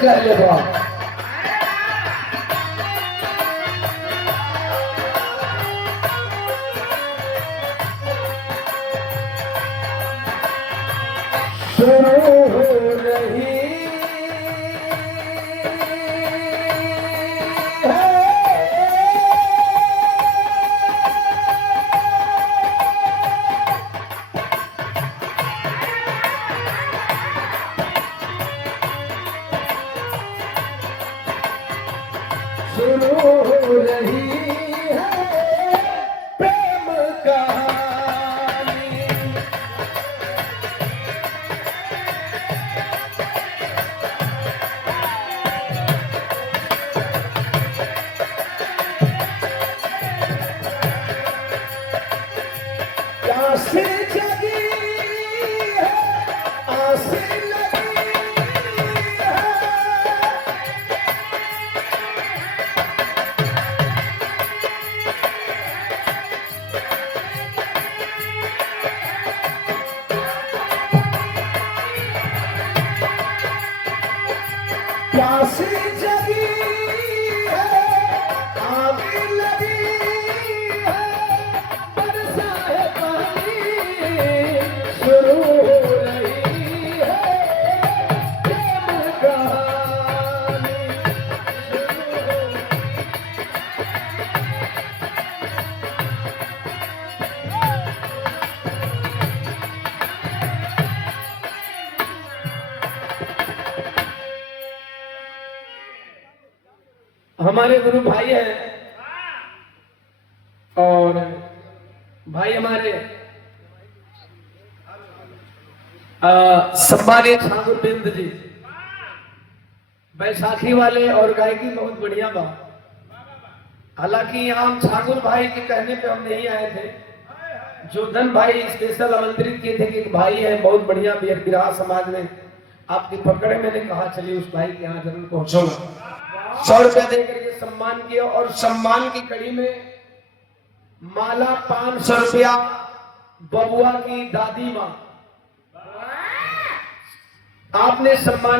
कर ले बाप। शुरू हो रही शुरू हो रही है प्रेम कहानी। प्यास जगी है, आस लगी है। प्यास जगी है, आग लगी है, बरसा है पानी। शुरू हो रही है प्रेम कहानी। हमारे गुरु भाई हैं और भाई हमारे सम्मानित ठाकुर बिंद जी बैसाखी वाले और गायकी बहुत बढ़िया बा। हालांकि यहाँ हम ठाकुर भाई के कहने पे हम नहीं आए थे, जोधन भाई स्पेशल आमंत्रित किए थे कि एक भाई है बहुत बढ़िया बिरहा समाज में आपकी पकड़ में। मैंने कहा चलिए उस भाई के यहाँ जरूर पहुंचूंगा। 100 रुपया देकर के सम्मान किया और सम्मान की कड़ी में माला 500 रुपया बबुआ की दादी माँ आपने सम्मान